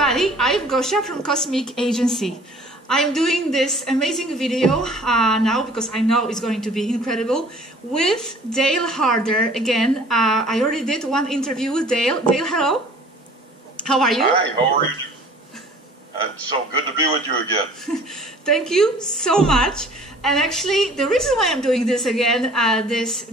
everybody, I'm Gosha from Cosmic Agency. I'm doing this amazing video now because I know it's going to be incredible with Deйл Hardър again. I already did one interview with Deйл. Deйл, hello. How are you? Hi, how are you? It's so good to be with you again. Thank you so much. And actually, the reason why I'm doing this again, this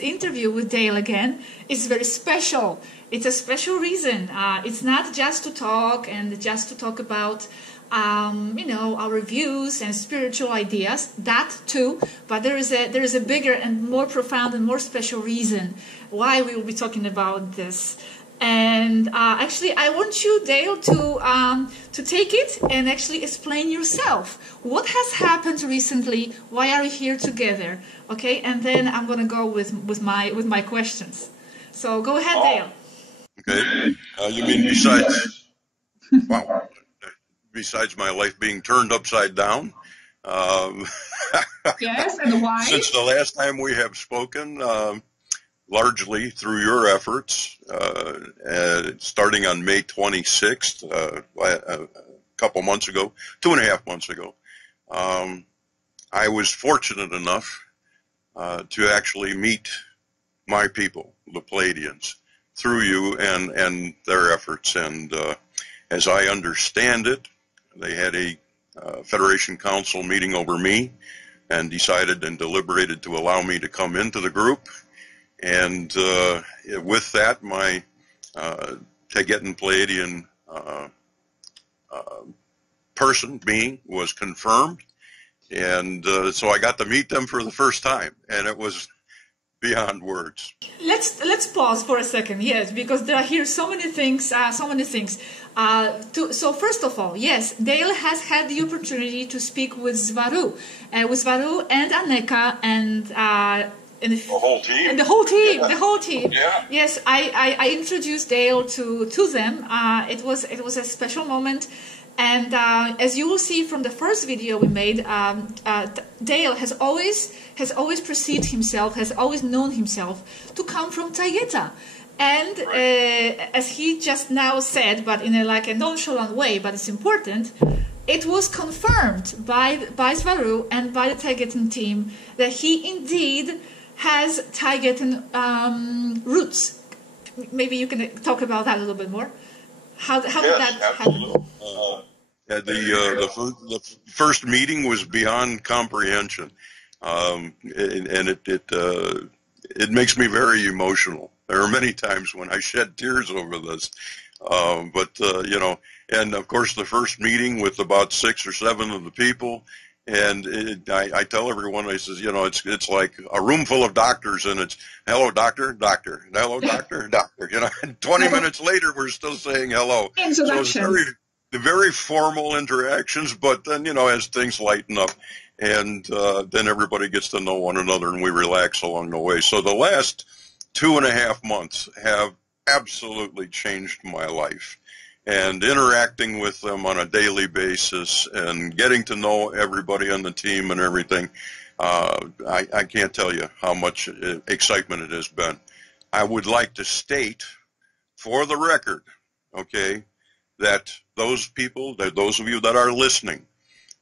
interview with Deйл again, is very special. It's a special reason. It's not just to talk and just to talk about, you know, our views and spiritual ideas. That too, but there is a bigger and more profound and more special reason why we will be talking about this. And actually, I want you, Deйл, to take it and actually explain yourself. What has happened recently? Why are we here together? Okay, and then I'm going to go with my questions. So go ahead, Deйл. Okay. You mean besides my life being turned upside down? Yes, and why? Since the last time we have spoken. Largely through your efforts, starting on May 26th, a couple months ago, 2.5 months ago, I was fortunate enough to actually meet my people, the Pleyadians, through you and their efforts. And as I understand it, they had a Federation Council meeting over me and decided and deliberated to allow me to come into the group. And with that, my Taigetan Pleyadian being was confirmed, and so I got to meet them for the first time, and it was beyond words. Let's pause for a second, yes, because there are here so many things, So first of all, yes, Deйл has had the opportunity to speak with S'vарýу, and Anéeka, and the whole team. And the whole team. Yeah. The whole team. Yeah. Yes, I introduced Deйл to them. It was a special moment, and as you will see from the first video we made, Deйл has always perceived himself, has always known himself to come from Taygeta. And as he just now said, but in a nonchalant way, but it's important, it was confirmed by S'vарýу and by the Taygetan team that he indeed has Taygetan roots. Maybe you can talk about that a little bit more. How did that happen? The first meeting was beyond comprehension, and it makes me very emotional. There are many times when I shed tears over this, but you know, and of course the first meeting with about 6 or 7 of the people. And I tell everyone, I says, you know, it's like a room full of doctors, and it's hello, doctor, doctor, hello, doctor, doctor. You know, and 20 minutes later, we're still saying hello. Introduction. So it's very formal interactions, but then, you know, as things lighten up, and then everybody gets to know one another, and we relax along the way. So the last 2.5 months have absolutely changed my life. And interacting with them on a daily basis and getting to know everybody on the team and everything, I can't tell you how much excitement it has been. I would like to state, for the record, okay, that those people, that those of you that are listening,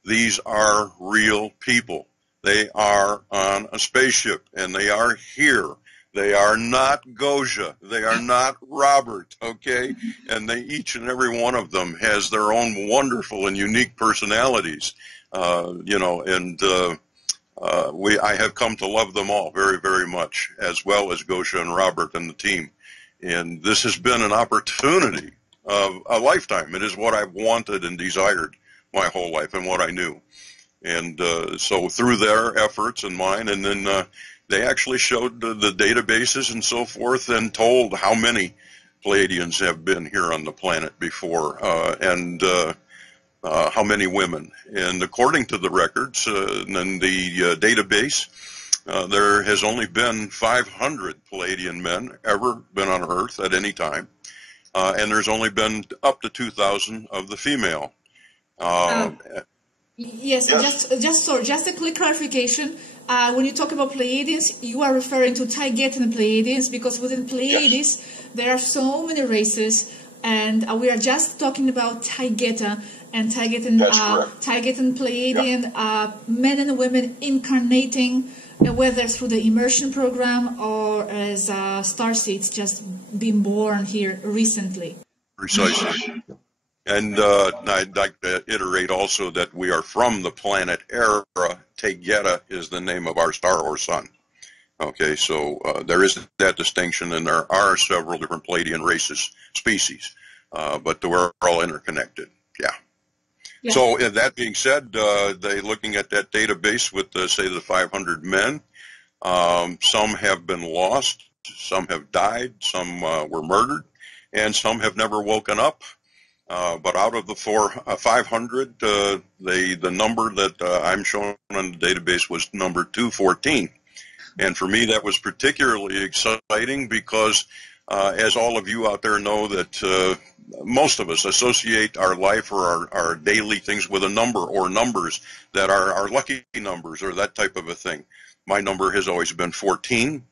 these are real people. They are on a spaceship, and they are here. They are not Gosha. They are not Robert, okay? And each and every one of them has their own wonderful and unique personalities, you know, and I have come to love them all very, very much, as well as Gosha and Robert and the team. And this has been an opportunity of a lifetime. It is what I've wanted and desired my whole life and what I knew. And so through their efforts and mine, and then they actually showed the databases and so forth and told how many Pleyadians have been here on the planet before and how many women. And according to the records and the database, there has only been 500 Pleyadian men ever been on Earth at any time. And there's only been up to 2,000 of the female. Yes. Just a quick clarification. When you talk about Pleyadians, you are referring to Taigetan Pleyadians, because within Pleyades there are so many races. and we are just talking about Taygeta and Taygetan, Pleiadian men and women incarnating, whether through the immersion program or as starseeds just being born here recently. Precisely. And I'd like to iterate also that we are from the planet Erra. Taygeta is the name of our star or sun. Okay, so there is that distinction, and there are several different Pleiadian races, species, but we're all interconnected. Yeah. So that being said, they looking at that database with, say, the 500 men, some have been lost, some have died, some were murdered, and some have never woken up. But out of the 500, the number that I'm showing on the database was number 214. And for me, that was particularly exciting because, as all of you out there know, that most of us associate our life or our daily things with a number or numbers that are our lucky numbers or that type of a thing. My number has always been 14,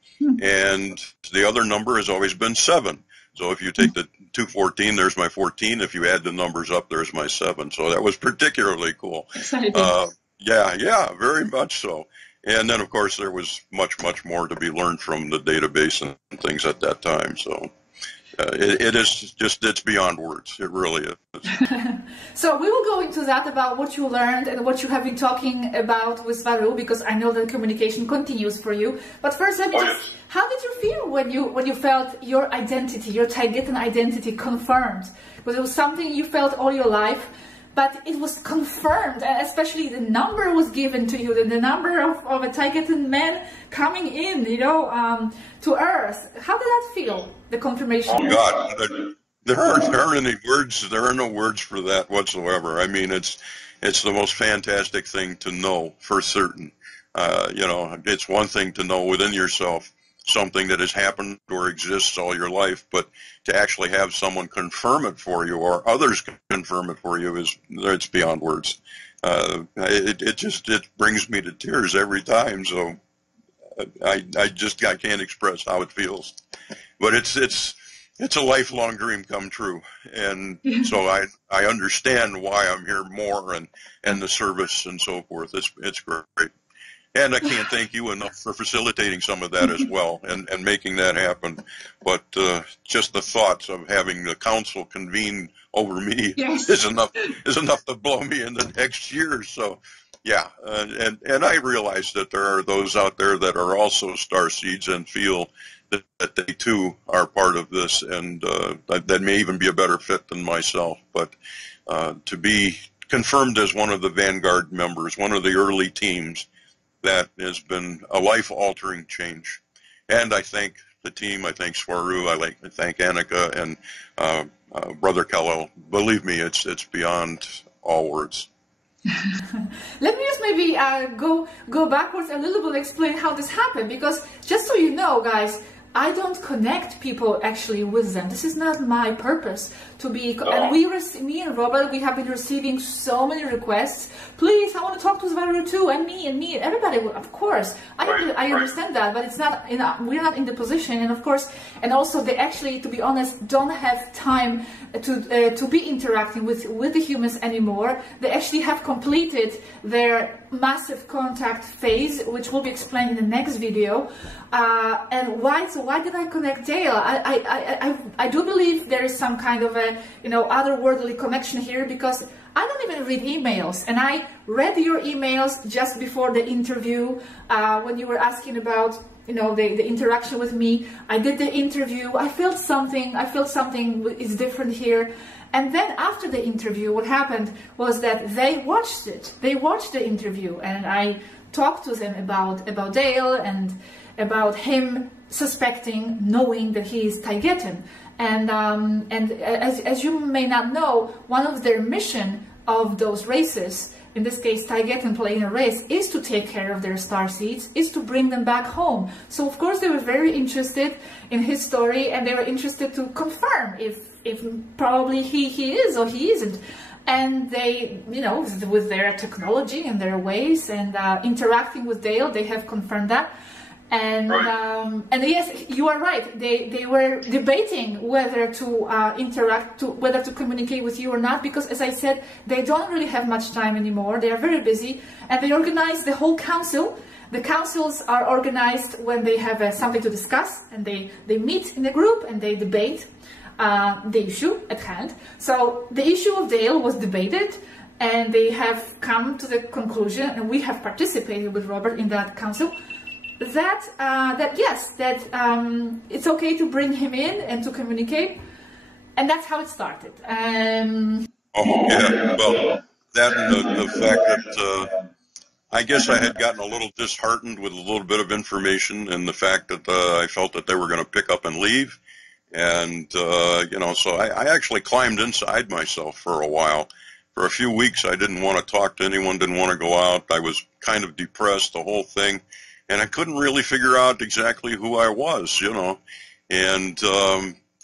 and the other number has always been 7. So if you take the 214, there's my 14. If you add the numbers up, there's my 7. So that was particularly cool. Exciting. Yeah, very much so. And then, of course, there was much, much more to be learned from the database and things at that time. So it is just, it's beyond words. It really is. So we will go into that about what you learned and what you have been talking about with S'varýu, because I know that communication continues for you. But first, let me just, how did you feel when you felt your identity, your Taygetan identity confirmed? Because it was something you felt all your life, but it was confirmed, and especially the number was given to you, the number of a Taygetan man coming in, to Earth. How did that feel, the confirmation? Oh, God. There aren't any words. There are no words for that whatsoever. I mean, it's the most fantastic thing to know for certain. It's one thing to know within yourself something that has happened or exists all your life, but to actually have someone confirm it for you or others confirm it for you it's beyond words. It brings me to tears every time. So I can't express how it feels, but it's a lifelong dream come true, and so I understand why I'm here more and the service and so forth. It's great. And I can't thank you enough for facilitating some of that as well and making that happen. But just the thoughts of having the council convene over me is enough to blow me in the next year. So, yeah, and I realize that there are those out there that are also starseeds and feel that they too are part of this, and that may even be a better fit than myself. But to be confirmed as one of the Vanguard members, one of the early teams, that has been a life-altering change. And I thank the team, I thank S'varýu, I thank Anéeka and Brother Kellel. Believe me, it's beyond all words. Let me just maybe go backwards a little bit, explain how this happened, because just so you know, guys, I don't connect people actually with them. This is not my purpose to be. And me and Robert, we have been receiving so many requests. Please, I want to talk to S'varýu too, and me, everybody. Of course, I understand that, but it's not. We're not in the position, and of course, and also they actually, to be honest, don't have time to be interacting with the humans anymore. They actually have completed their massive contact phase, which will be explained in the next video. And why? So why did I connect Deйл? I do believe there is some kind of a otherworldly connection here, because I don't even read emails, and I read your emails just before the interview when you were asking about the interaction with me. I did the interview. I felt something is different here. And then after the interview, what happened was that they watched it. They watched the interview, and I talked to them about Deйл and about him suspecting, knowing that he is Taygetan. And as you may not know, one of their mission of those races, in this case Taygetan Pleiadian race, is to take care of their starseeds, is to bring them back home. So of course they were very interested in his story, and they were interested to confirm if probably he is or he isn't. And they, with their technology and their ways and interacting with Deйл, they have confirmed that. And Right. And yes, you are right. They were debating whether to interact, whether to communicate with you or not, because as I said, they don't really have much time anymore. They are very busy, and they organize the whole council. The councils are organized when they have something to discuss, and they meet in a group and they debate the issue at hand. So the issue of Deйл was debated, and they have come to the conclusion, and we have participated with Robert in that council, that it's okay to bring him in and to communicate, and that's how it started. Well, that and the fact that I guess I had gotten a little disheartened with a little bit of information, and the fact that I felt that they were going to pick up and leave, and so I actually climbed inside myself for a while. For a few weeks, I didn't want to talk to anyone, didn't want to go out. I was kind of depressed, the whole thing. And I couldn't really figure out exactly who I was, and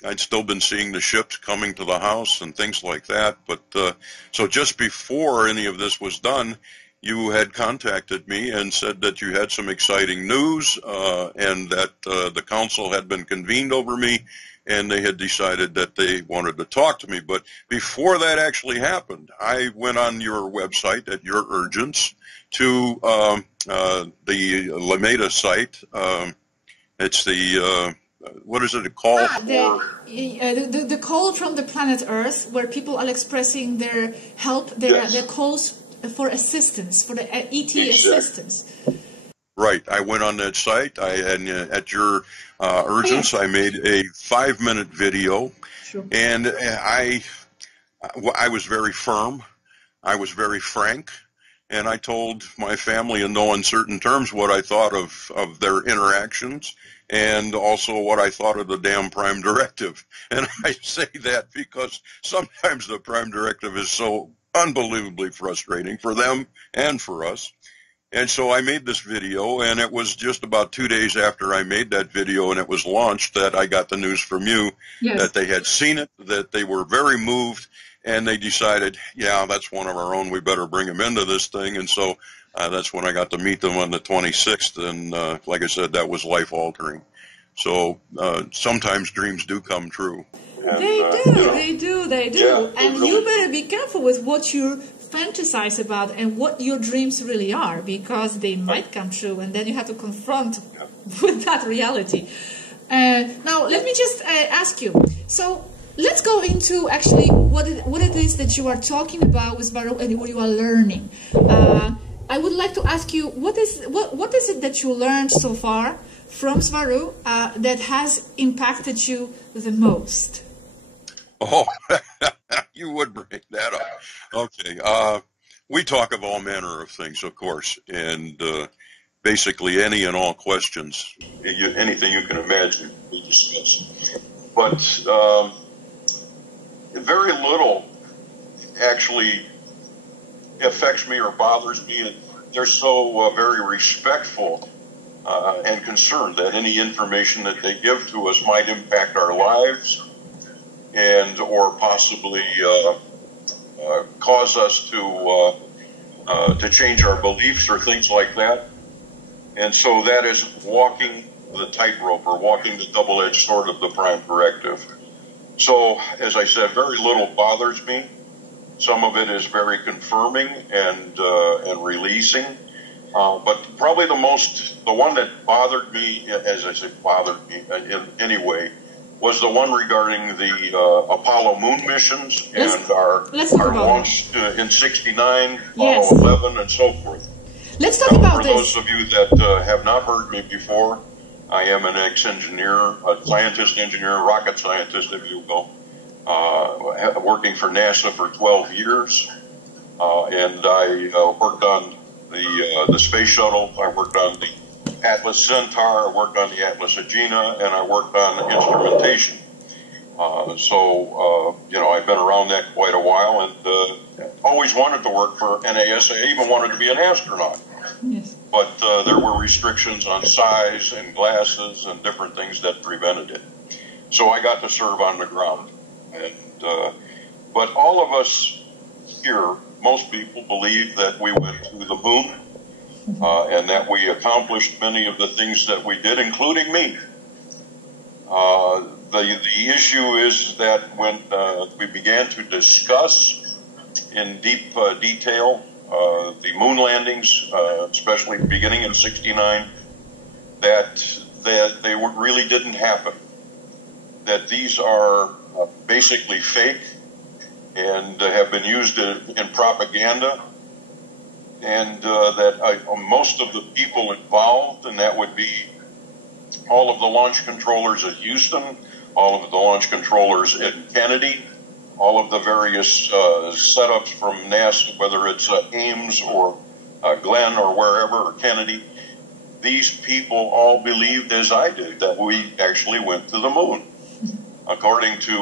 I'd still been seeing the ships coming to the house and things like that. But so just before any of this was done, you had contacted me and said that you had some exciting news and that the council had been convened over me and they had decided that they wanted to talk to me. But before that actually happened, I went on your website at your urgence to the Lameda site. It's the what is it called? The call from the planet Earth, where people are expressing their help, their calls for assistance, for the ET assistance. Right. I went on that site. And at your urgence, I made a 5-minute video, sure. And I was very firm. I was very frank. And I told my family in no uncertain terms what I thought of their interactions and also what I thought of the damn Prime Directive. And I say that because sometimes the Prime Directive is so unbelievably frustrating for them and for us. And so I made this video, and it was just about 2 days after I made that video and it was launched that I got the news from you, yes, that they had seen it, that they were very moved, and they decided, yeah, that's one of our own, we better bring him into this thing. And so that's when I got to meet them on the 26th, and like I said, that was life-altering. So sometimes dreams do come true. And, they do. Yeah, and you better be careful with what you fantasize about and what your dreams really are, because they might come true, and then you have to confront with that reality. Now, let me just ask you, so let's go into actually what it is that you are talking about with S'vарýу and what you are learning. I would like to ask you, what is it that you learned so far from S'varýu that has impacted you the most? Oh, you would bring that up. Okay. We talk of all manner of things, of course, and basically any and all questions, anything you can imagine, we discuss. But very little actually affects me or bothers me, and they're so very respectful and concerned that any information that they give to us might impact our lives and or possibly cause us to change our beliefs or things like that. And so that is walking the tightrope or walking the double-edged sword of the Prime Directive. So, as I said, very little bothers me. Some of it is very confirming and releasing. But probably the one that bothered me, as I say, bothered me in any way, was the one regarding the Apollo moon missions and our launch in '69, Apollo 11, and so forth. Let's talk about this. For those of you that have not heard me before, I am an ex-engineer, a scientist, engineer, rocket scientist, if you will, working for NASA for 12 years. And I worked on the space shuttle. I worked on the Atlas Centaur, I worked on the Atlas Agena, and I worked on instrumentation. I've been around that quite a while and always wanted to work for NASA, even wanted to be an astronaut. Yes. But there were restrictions on size and glasses and different things that prevented it. So I got to serve on the ground. But all of us here, most people believe that we went to the moon and that we accomplished many of the things that we did, including me. The issue is that when we began to discuss in deep detail the moon landings, especially beginning in '69, that they really didn't happen. That these are basically fake and have been used in propaganda, and that most of the people involved, and that would be all of the launch controllers at Houston, all of the launch controllers at Kennedy, all of the various setups from NASA, whether it's Ames or Glenn or wherever, or Kennedy, these people all believed, as I did, that we actually went to the moon. According to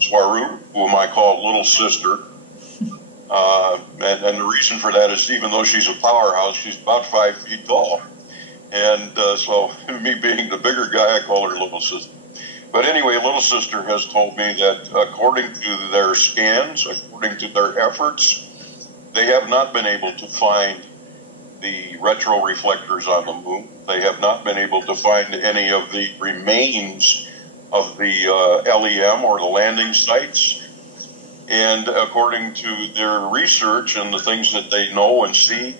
S'vарýу, whom I call Little Sister, and the reason for that is even though she's a powerhouse, she's about 5 feet tall. And so me being the bigger guy, I call her Little Sister. But anyway, Little Sister has told me that according to their scans, according to their efforts, they have not been able to find the retroreflectors on the moon. They have not been able to find any of the remains of the LEM or the landing sites. And according to their research and the things that they know and see,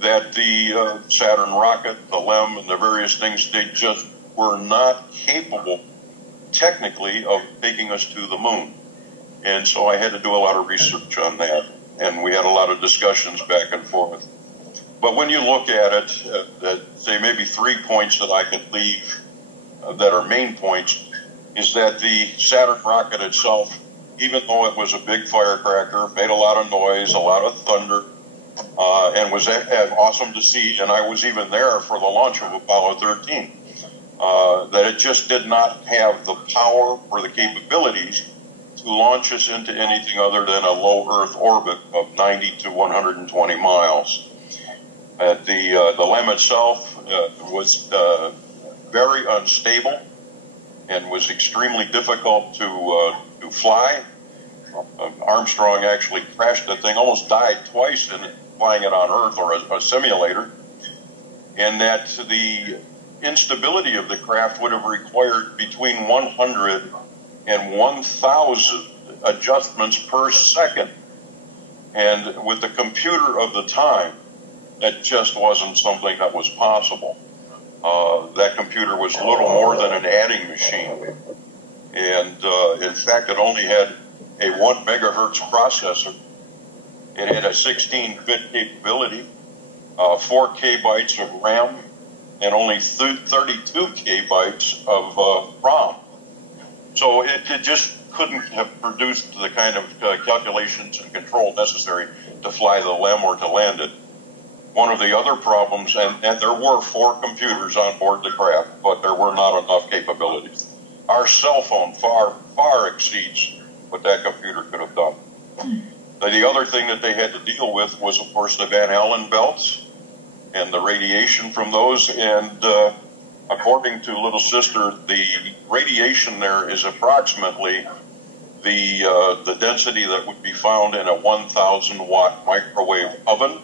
that the Saturn rocket, the LEM, and the various things, they just were not capable technically of taking us to the moon. And so I had to do a lot of research on that, and we had a lot of discussions back and forth. But when you look at it, say maybe 3 points that I can leave that are main points, is that the Saturn rocket itself, even though it was a big firecracker, made a lot of noise, a lot of thunder, and was awesome to see, and I was even there for the launch of Apollo 13, that it just did not have the power or the capabilities to launch us into anything other than a low Earth orbit of 90 to 120 miles. The LEM itself was very unstable and was extremely difficult to fly. Armstrong actually crashed the thing, almost died twice in flying it on Earth or a simulator, and that the instability of the craft would have required between 100 and 1,000 adjustments per second. And with the computer of the time, that just wasn't something that was possible. That computer was little more than an adding machine. And in fact, it only had a 1 megahertz processor. It had a 16-bit capability, 4 kbytes of RAM, and only 32 kbytes of ROM. So it just couldn't have produced the kind of calculations and control necessary to fly the LEM or to land it. One of the other problems, and there were 4 computers on board the craft, but there were not enough capabilities. Our cell phone far exceeds what that computer could have done. The other thing that they had to deal with was, of course, the Van Allen belts and the radiation from those. And according to Little Sister, the radiation there is approximately the density that would be found in a 1,000-watt microwave oven.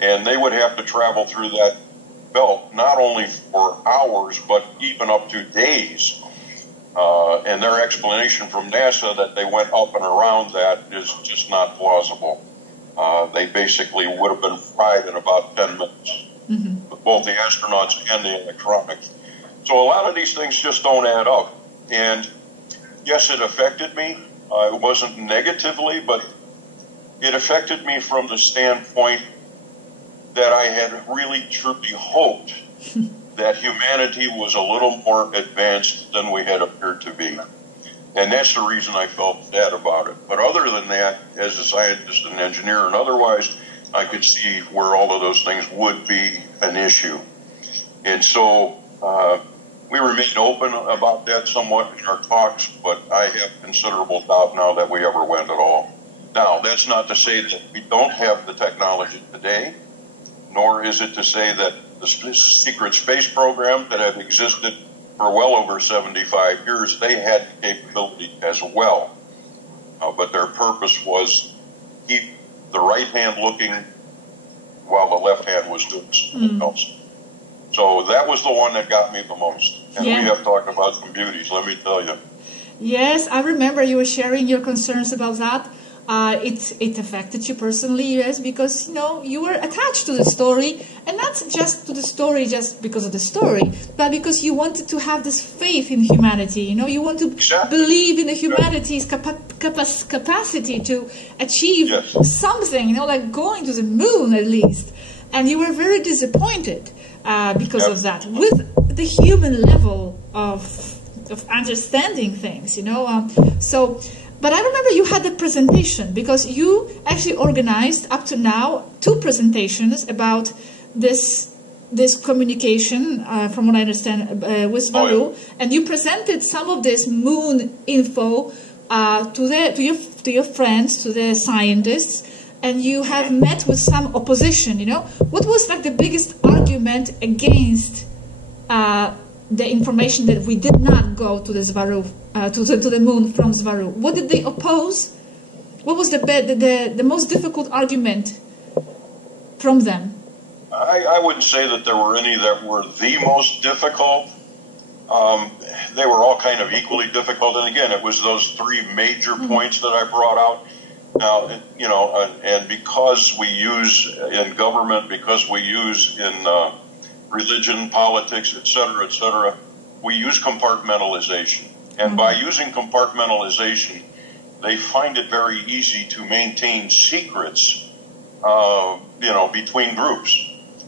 And they would have to travel through that belt not only for hours, but even up to days. And their explanation from NASA that they went up and around that is just not plausible. They basically would have been fried in about 10 minutes, both the astronauts and the electronics. So a lot of these things just don't add up. And yes, it affected me. It wasn't negatively, but it affected me from the standpoint that I had really truly hoped that humanity was a little more advanced than we had appeared to be. And that's the reason I felt bad about it. But other than that, as a scientist and engineer and otherwise, I could see where all of those things would be an issue. And so we remained open about that somewhat in our talks, but I have considerable doubt now that we ever went at all. Now, that's not to say that we don't have the technology today, nor is it to say that the secret space program that have existed for well over 75 years, they had the capability as well. But their purpose was keep the right hand looking while the left hand was doing something else. So that was the one that got me the most. And we have talked about some beauties, let me tell you. Yes, I remember you were sharing your concerns about that. It affected you personally, yes, because, you were attached to the story, and not just to the story just because of the story, but because you wanted to have this faith in humanity, you want to believe in the humanity's capacity to achieve something, like going to the moon at least. And you were very disappointed because of that, with the human level of understanding things, But I remember you had a presentation, because you actually organized up to now 2 presentations about this communication, from what I understand, with S'vарýу, and you presented some of this moon info to your friends, to the scientists, and you have met with some opposition. What was like the biggest argument against the information that we did not go to the S'vарýu, to the moon from S'vарýu? What did they oppose? What was the most difficult argument from them? I wouldn't say that there were any that were the most difficult. They were all kind of equally difficult. And again, it was those 3 major points that I brought out. Now, and because we use in government, because we use in religion, politics, et cetera, we use compartmentalization. And by using compartmentalization, they find it very easy to maintain secrets, between groups.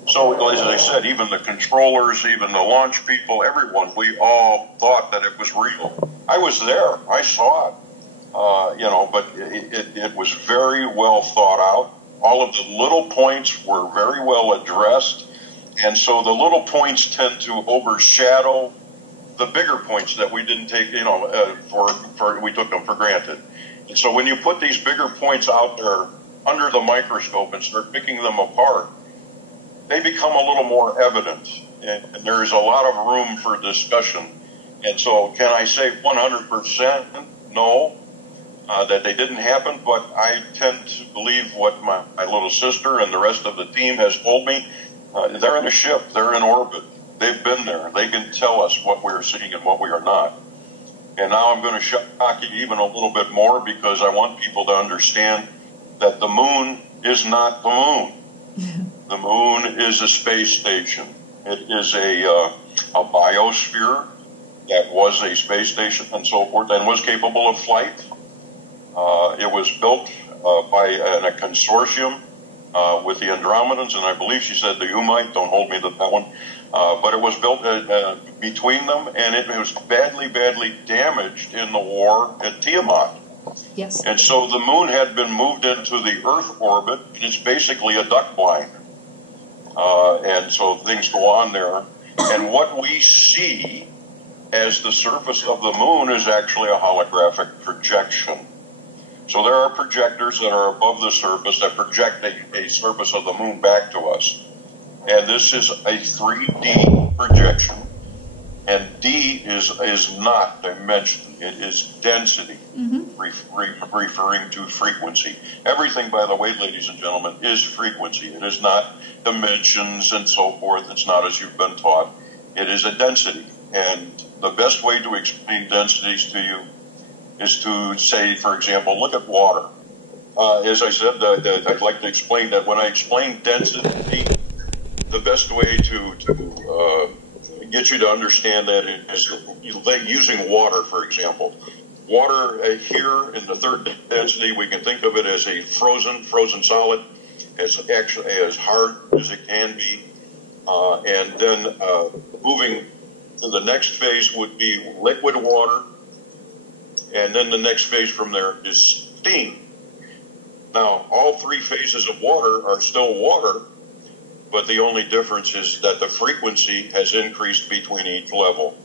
So, as I said, even the controllers, even the launch people, everyone, we all thought that it was real. I was there. I saw it. But it was very well thought out. All of the little points were very well addressed. And so the little points tend to overshadow the bigger points that we didn't take, we took them for granted. And so when you put these bigger points out there under the microscope and start picking them apart, they become a little more evident. And there's a lot of room for discussion. And so can I say 100%? No, that they didn't happen, but I tend to believe what my little sister and the rest of the team has told me. They're in a ship. They're in orbit. They've been there. They can tell us what we're seeing and what we are not. And now I'm going to shock you even a little bit more, because I want people to understand that the moon is not the moon. The moon is a space station. It is a biosphere that was a space station and so forth, and was capable of flight. It was built by a consortium with the Andromedans, and I believe she said the Umite, don't hold me to that one, but it was built between them, and it was badly damaged in the war at Tiamat. Yes. And so the moon had been moved into the Earth orbit, and it's basically a duck blind. And so things go on there. And what we see as the surface of the moon is actually a holographic projection. So there are projectors that are above the surface that project a surface of the moon back to us. And this is a 3D projection. And D is not dimension. It is density, referring to frequency. Everything, by the way, ladies and gentlemen, is frequency. It is not dimensions and so forth. It's not as you've been taught. It is a density. And the best way to explain densities to you is to say, for example, look at water. As I said, I'd like to explain that when I explain density, the best way to get you to understand that is using water, for example. Water here in the third density, we can think of it as a frozen solid, as actually as hard as it can be. And then moving to the next phase would be liquid water. And then the next phase from there is steam. Now, all 3 phases of water are still water, but the only difference is that the frequency has increased between each level.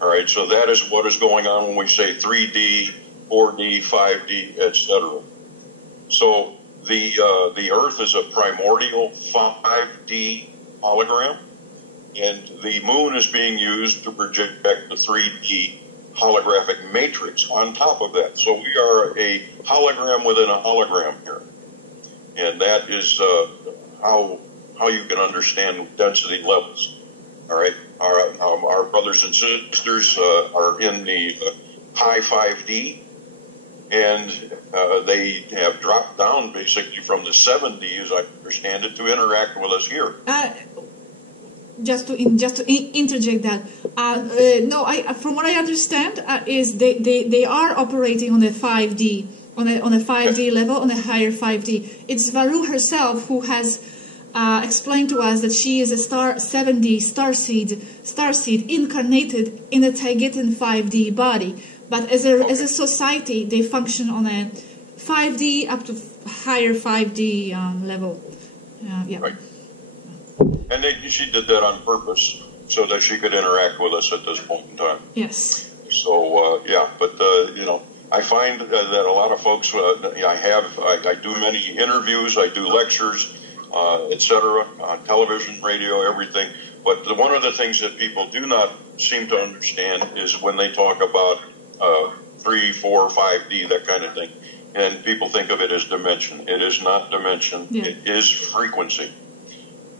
All right, so that is what is going on when we say 3D, 4D, 5D, etc. So the Earth is a primordial 5D hologram, and the moon is being used to project the 3D holographic matrix on top of that. So we are a hologram within a hologram here. And that is how you can understand density levels. All right, our brothers and sisters are in the high 5D, and they have dropped down basically from the 7D, as I understand it, to interact with us here. Just to interject that, no, from what I understand, is they are operating on a 5D, on a 5D level, on a higher 5D. It's S'vарýу herself who has explained to us that she is a 7D starseed incarnated in a Taigetan 5D body. But as a society, they function on a 5D up to higher 5D level. Yeah. Right. And she did that on purpose so that she could interact with us at this point in time. Yes. So but I find that a lot of folks, I do many interviews, I do lectures, etc., on television, radio, everything. But one of the things that people do not seem to understand is when they talk about 3, 4, 5D, that kind of thing, and people think of it as dimension. It is not dimension. Yeah. It is frequency.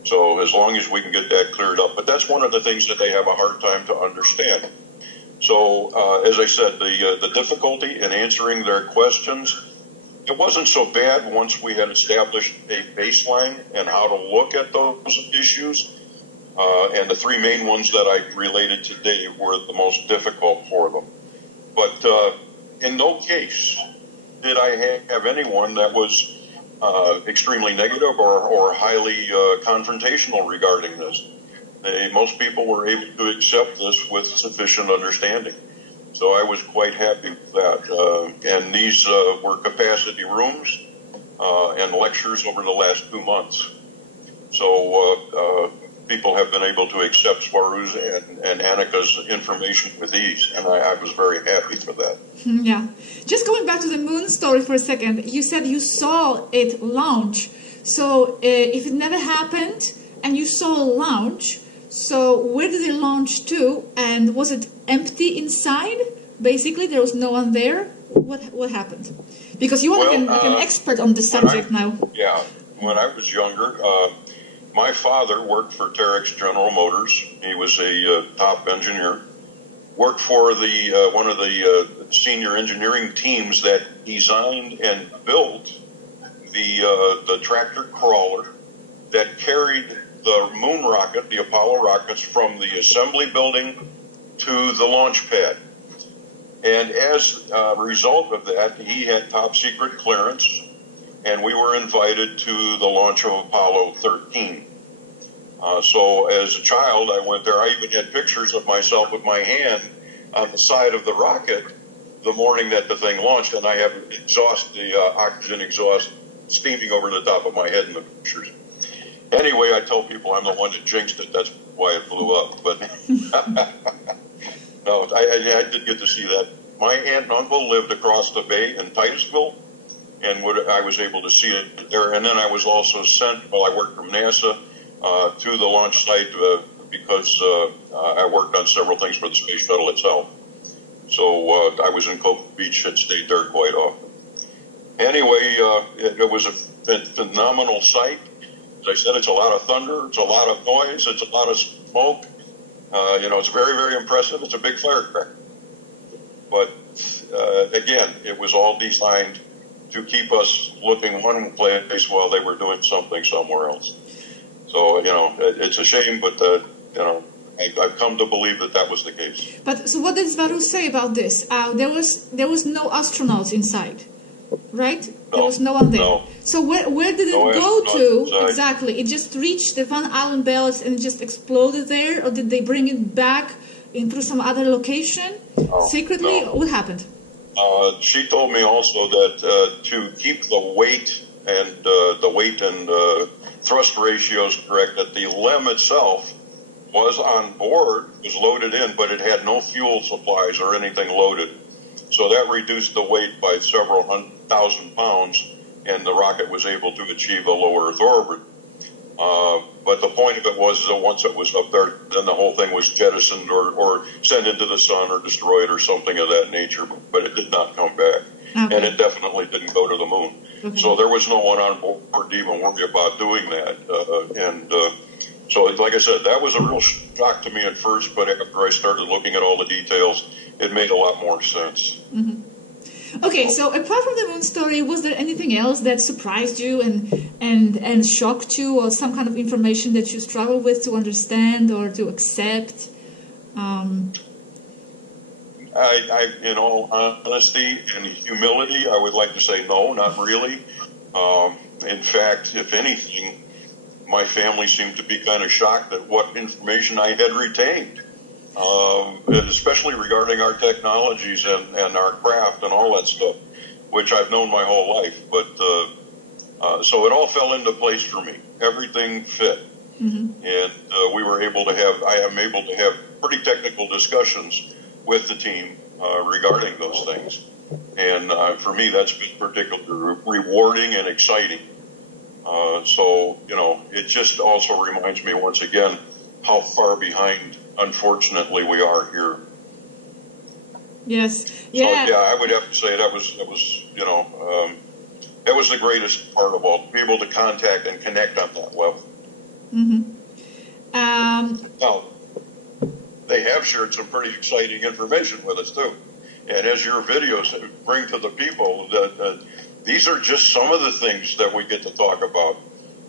So as long as we can get that cleared up. But that's one of the things that they have a hard time to understand. So, as I said, the difficulty in answering their questions, it wasn't so bad once we had established a baseline and how to look at those issues. And the three main ones that I related today were the most difficult for them. But in no case did I have anyone that was extremely negative or highly confrontational regarding this. Most people were able to accept this with sufficient understanding. So I was quite happy with that. And these were capacity rooms and lectures over the last 2 months. So people have been able to accept S'vарýu's and Anéeka's information with ease, and I was very happy for that. Yeah. Just going back to the moon story for a second, you said you saw it launch. So if it never happened and you saw a launch, so where did it launch to? And was it empty inside? Basically, there was no one there. What happened? Because you are like an expert on the subject now. Yeah. When I was younger, my father worked for Terex General Motors. He was a top engineer. Worked for one of the senior engineering teams that designed and built the tractor crawler that carried the moon rocket, the Apollo rockets, from the assembly building to the launch pad. And as a result of that, he had top secret clearance, and we were invited to the launch of Apollo 13. So as a child, I went there. I even had pictures of myself with my hand on the side of the rocket the morning that the thing launched, and I have oxygen exhaust steaming over the top of my head in the pictures. Anyway, I tell people I'm the one that jinxed it. That's why it blew up. But no, I did get to see that. My aunt and uncle lived across the bay in Titusville, and I was able to see it there. And then I was also sent, while I worked from NASA, to the launch site because I worked on several things for the space shuttle itself. So I was in Cocoa Beach and stayed there quite often. Anyway, it was a phenomenal sight. As I said, it's a lot of thunder, it's a lot of noise, it's a lot of smoke. It's very, very impressive. It's a big firecracker. But again, it was all designed to keep us looking one place while they were doing something somewhere else. So, it's a shame, but, I've come to believe that was the case. But so what did S'vарýu say about this? There was no astronauts inside, right? No, there was no one there. No. So where did it go to exactly? It just reached the Van Allen belts and just exploded there, or did they bring it back through some other location secretly? No. What happened? She told me also that to keep the weight and thrust ratios correct, that the LEM itself was on board, was loaded in, but it had no fuel supplies or anything loaded. So that reduced the weight by several thousand pounds, and the rocket was able to achieve a low Earth orbit. But the point of it was that once it was up there, then the whole thing was jettisoned or sent into the sun or destroyed or something of that nature, but it did not come back. and it definitely didn't go to the moon. So there was no one on board to even worry about doing that. So, like I said, that was a real shock to me at first, but after I started looking at all the details, it made a lot more sense. Okay, so apart from the moon story, was there anything else that surprised you and shocked you, or some kind of information that you struggled with to understand or to accept? In all honesty and humility, I would like to say no, not really. In fact, if anything, my family seemed to be kind of shocked at what information I had retained, especially regarding our technologies and our craft and all that stuff, which I've known my whole life. But so it all fell into place for me. Everything fit. And I am able to have pretty technical discussions with the team regarding those things. And for me, that's been particularly rewarding and exciting. So, it just also reminds me once again how far behind, unfortunately, we are here. Yes. Yeah. So, yeah, I would have to say that was that was the greatest part of all, to be able to contact and connect on that level. Now, they have shared some pretty exciting information with us too. And as your videos bring to the people, these are just some of the things that we get to talk about.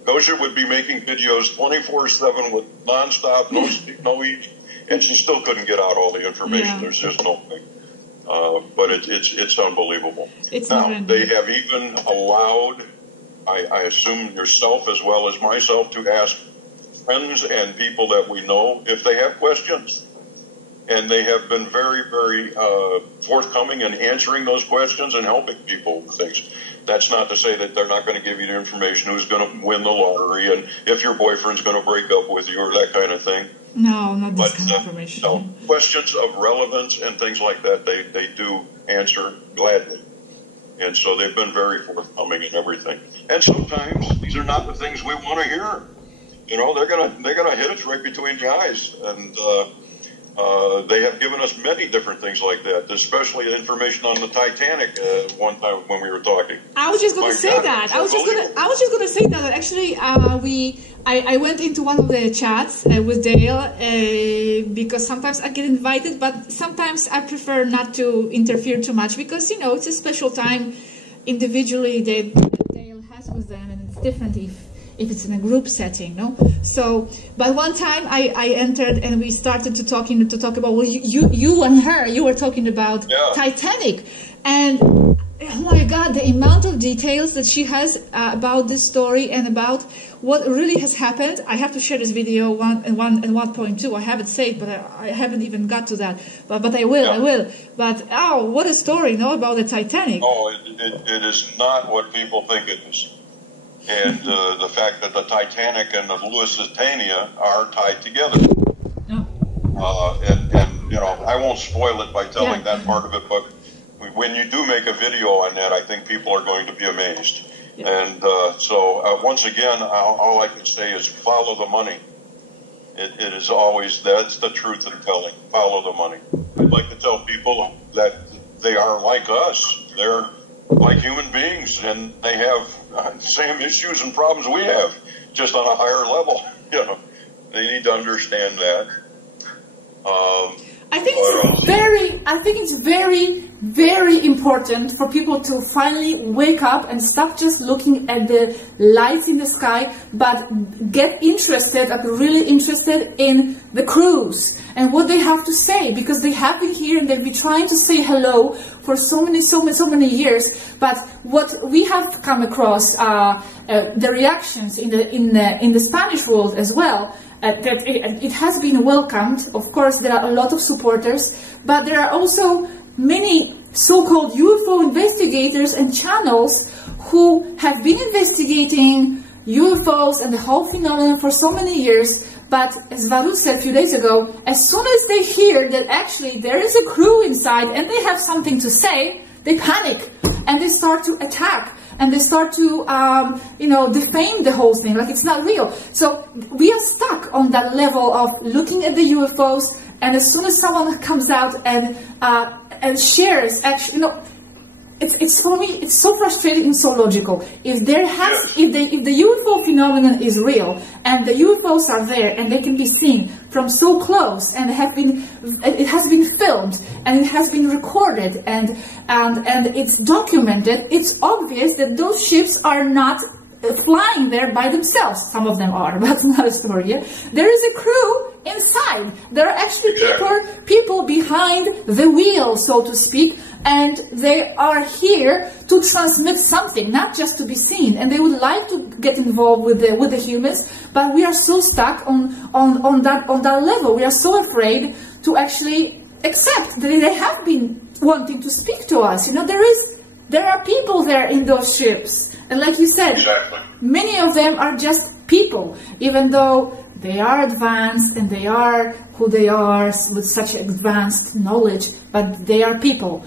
Gosha would be making videos 24/7 with nonstop, no sleep, no eat, and she still couldn't get out all the information. Yeah. There's just no way. But it's unbelievable. Now, they have even allowed, I assume yourself as well as myself, to ask friends and people that we know if they have questions. And they have been very, very forthcoming in answering those questions and helping people with things. That's not to say that they're not going to give you the information who's going to win the lottery and if your boyfriend's going to break up with you or that kind of thing. No, not this kind of information. No, questions of relevance and things like that, they do answer gladly. And so they've been very forthcoming in everything. And sometimes these are not the things we want to hear. They're gonna hit us right between the eyes, and they have given us many different things like that, especially information on the Titanic. One time when we were talking, I was just going to say that. I was just going to say that actually I went into one of the chats with Deйл because sometimes I get invited, but sometimes I prefer not to interfere too much because it's a special time individually that Deйл has with them, and it's different if it's in a group setting, no? So, but one time I entered and we started to talk about, well, you and her, you were talking about Titanic, and oh my God, the amount of details that she has about this story and about what really has happened. I have to share this video 1.2. I haven't saved, but I haven't even got to that. But I will, I will. But what a story, no, about the Titanic. Oh, it is not what people think it is. And the fact that the Titanic and the Lusitania are tied together. And I won't spoil it by telling that part of it, but when you do make a video on that, I think people are going to be amazed. And so once again, all I can say is follow the money. It is always, that's the truth in telling, follow the money. I'd like to tell people that they are like us. They're like human beings, and they have the same issues and problems we have, just on a higher level. They need to understand that. I think it's very, very important for people to finally wake up and stop just looking at the lights in the sky, but get interested, really interested in the crews and what they have to say, because they have been here and they've been trying to say hello for so many years. But what we have come across, the reactions in the Spanish world as well, that it has been welcomed. Of course, there are a lot of supporters, but there are also many so-called UFO investigators and channels who have been investigating UFOs and the whole phenomenon for so many years. But as S'vарýу said a few days ago, as soon as they hear that actually there is a crew inside and they have something to say, they panic and they start to attack and they start to, defame the whole thing, like it's not real. So we are stuck on that level of looking at the UFOs, and as soon as someone comes out and shares, actually, it's for me, it's so frustrating and so logical. If the UFO phenomenon is real and the UFOs are there and they can be seen from so close and it has been filmed and it has been recorded and it's documented, it's obvious that those ships are not flying there by themselves. Some of them are, but that's another story. Yeah? There is a crew inside. There are actually people behind the wheel, so to speak, and they are here to transmit something, not just to be seen. And they would like to get involved with the humans, but we are so stuck on that level. We are so afraid to actually accept that they have been wanting to speak to us. You know, there are people there in those ships. And like you said, many of them are just people, even though they are advanced and they are who they are with such advanced knowledge, but they are people.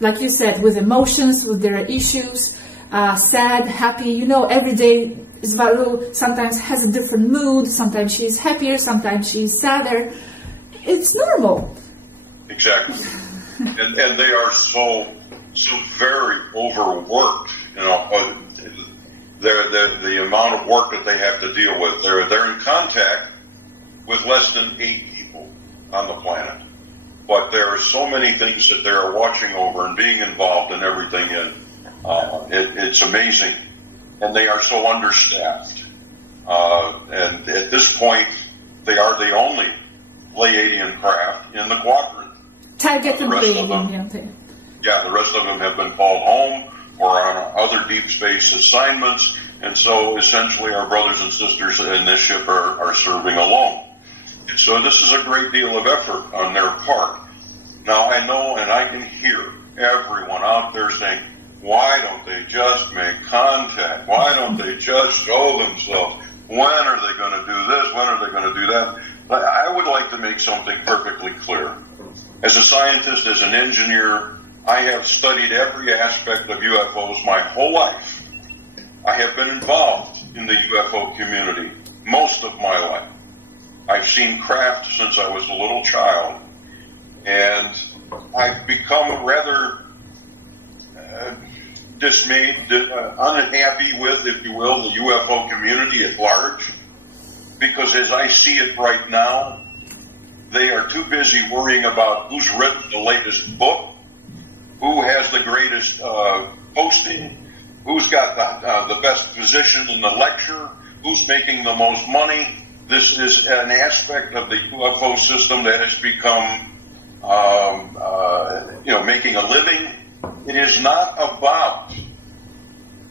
Like you said, with emotions, with their issues, sad, happy. You know, every day S'vарýу sometimes has a different mood. Sometimes she's happier, sometimes she's sadder. It's normal. Exactly. and they are so very overworked. You know, the amount of work that they have to deal with. They're in contact with less than 8 people on the planet, but there are so many things that they are watching over and being involved in everything. And it's amazing, and they are so understaffed. And at this point, they are the only Pleyadian craft in the quadrant. Taigetan the rest of them have been called home or on other deep space assignments, and so essentially our brothers and sisters in this ship are serving alone. And so this is a great deal of effort on their part. Now I know and I can hear everyone out there saying, why don't they just make contact? Why don't they just show themselves? When are they going to do this? When are they going to do that? I would like to make something perfectly clear. As a scientist, as an engineer, I have studied every aspect of UFOs my whole life. I have been involved in the UFO community most of my life. I've seen craft since I was a little child, and I've become rather dismayed, unhappy with, if you will, the UFO community at large, because as I see it right now, they are too busy worrying about who's written the latest book, who has the greatest posting, who's got the best position in the lecture, who's making the most money. This is an aspect of the UFO system that has become, making a living. It is not about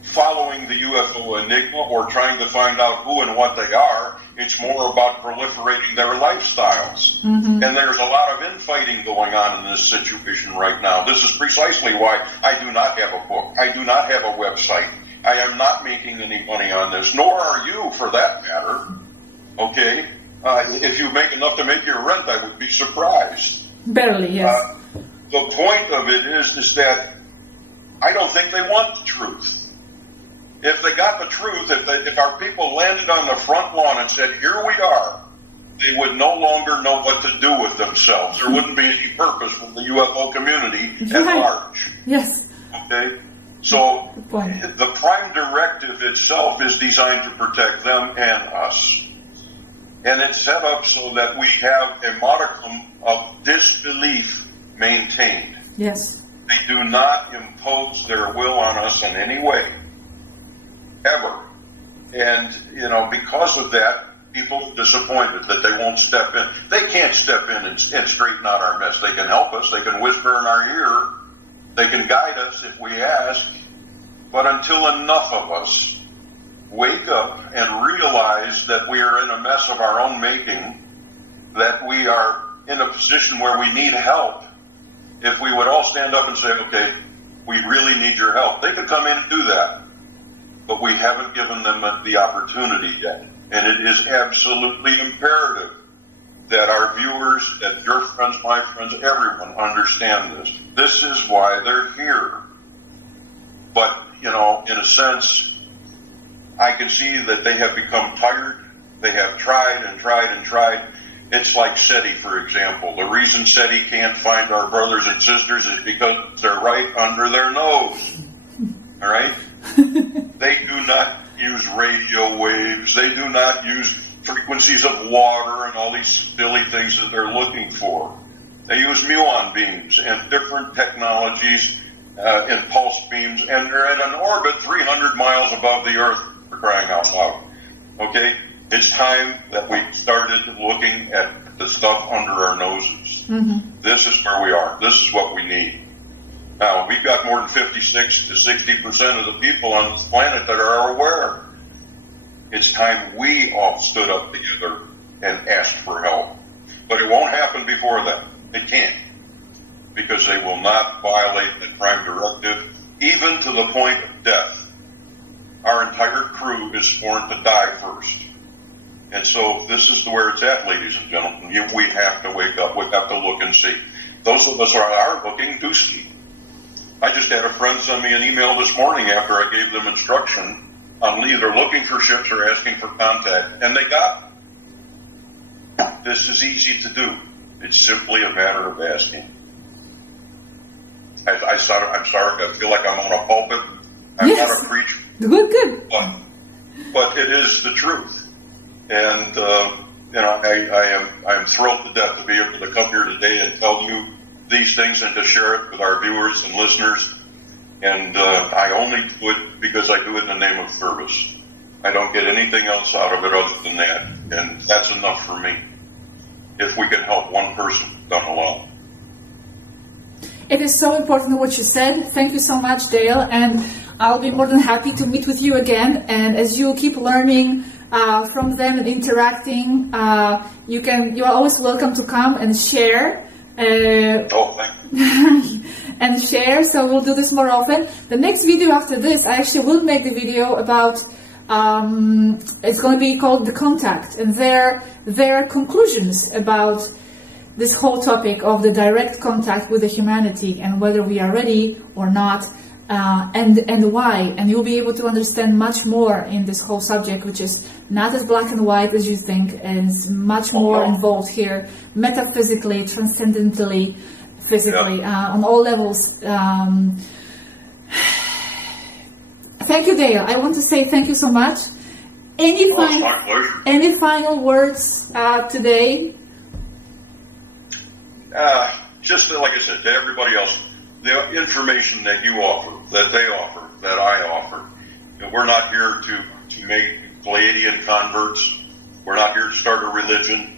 following the UFO enigma or trying to find out who and what they are. It's more about proliferating their lifestyles. Mm-hmm. And there's a lot of infighting going on in this situation right now. This is precisely why I do not have a book. I do not have a website. I am not making any money on this, nor are you for that matter. Okay? If you make enough to make your rent, I would be surprised. Barely, yes. The point of it is that I don't think they want the truth. If they got the truth, if our people landed on the front lawn and said, here we are, they would no longer know what to do with themselves. There wouldn't be any purpose for the UFO community at large. Yes. Okay? So the prime directive itself is designed to protect them and us. And it's set up so that we have a modicum of disbelief maintained. Yes. They do not impose their will on us in any way. Ever. And, because of that, people are disappointed that they won't step in. They can't step in and straighten out our mess. They can help us. They can whisper in our ear. They can guide us if we ask. But until enough of us wake up and realize that we are in a mess of our own making, that we are in a position where we need help, if we would all stand up and say, okay, we really need your help, they could come in and do that. But we haven't given them the opportunity yet. And it is absolutely imperative that our viewers, that your friends, my friends, everyone understand this. This is why they're here. But, in a sense, I can see that they have become tired. They have tried and tried and tried. It's like SETI, for example. The reason SETI can't find our brothers and sisters is because they're right under their nose. All right? They do not use radio waves. They do not use frequencies of water and all these silly things that they're looking for. They use muon beams and different technologies in pulse beams, and they're at an orbit 300 miles above the Earth, for crying out loud. Okay? It's time that we started looking at the stuff under our noses. Mm-hmm. This is where we are. This is what we need. Now, we've got more than 56 to 60% of the people on this planet that are aware. It's time we all stood up together and asked for help. But it won't happen before then. It can't. Because they will not violate the prime directive, even to the point of death. Our entire crew is sworn to die first. And so this is where it's at, ladies and gentlemen. We have to wake up. We have to look and see. Those of us are looking to see. I just had a friend send me an email this morning after I gave them instruction on either looking for ships or asking for contact, and they got it. This is easy to do. It's simply a matter of asking. I'm sorry, I feel like I'm on a pulpit. I'm not a preacher. Good. But it is the truth. And, I am thrilled to death to be able to come here today and tell you these things and to share it with our viewers and listeners. And I only do it because I do it in the name of service. I don't get anything else out of it other than that. And that's enough for me. If we can help one person, done alone. It is so important what you said. Thank you so much, Dale. And I'll be more than happy to meet with you again. And as you keep learning from them and interacting, you are always welcome to come and share. Thank you. And share. So we'll do this more often. The next video after this, I actually will make the video about. It's going to be called The Contact, and their conclusions about this whole topic of the direct contact with the humanity and whether we are ready or not, and why. And you'll be able to understand much more in this whole subject, which is not as black and white as you think, and is much more involved here, metaphysically, transcendentally, physically, on all levels. Thank you, Dale. I want to say thank you so much. Any final words today? Just like I said, to everybody else, the information that you offer, that they offer, that I offer, we're not here to make Pleyadian converts. We're not here to start a religion.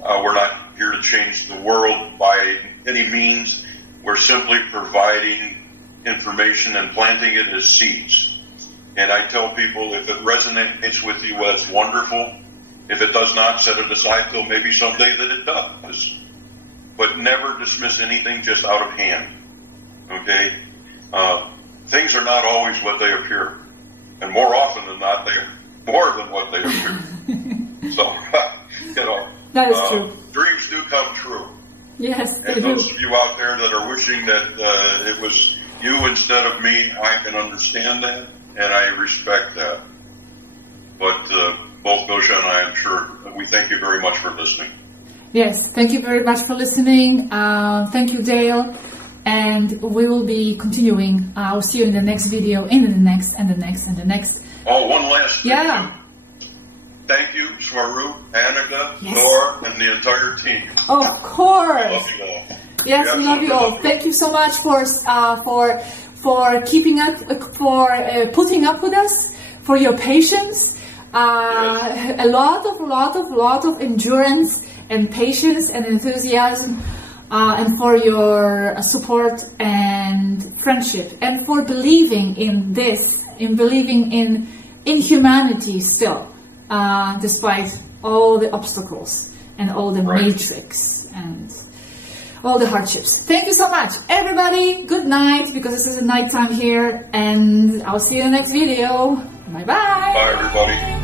We're not here to change the world by any means. We're simply providing information and planting it as seeds. And I tell people, if it resonates with you, well, that's wonderful. If it does not, set it aside till maybe someday that it does. But never dismiss anything just out of hand. Okay? Things are not always what they appear. And more often than not, they are more than what they appear. So, that is true. Dreams do come true. Yes, they and do. Those of you out there that are wishing that it was you instead of me, I can understand that. And I respect that. But both Gosha and I am sure we thank you very much for listening. Yes, thank you very much for listening. Thank you, Dale. And we will be continuing. I'll see you in the next video, and in the next, and the next, and the next. Oh, one last thing. Yeah. Thank you, S'vарýу, Anéeka, Thor, and the entire team. Of course. I love you all. Yes, we love you all. Thank you so much for keeping up, for putting up with us, for your patience, a lot of endurance and patience and enthusiasm, and for your support and friendship, and for believing in this, in believing in humanity still, despite all the obstacles and all the matrix and all the hardships. Thank you so much, everybody. Good night, because this is a nighttime here, and I'll see you in the next video. Bye bye. Bye, everybody.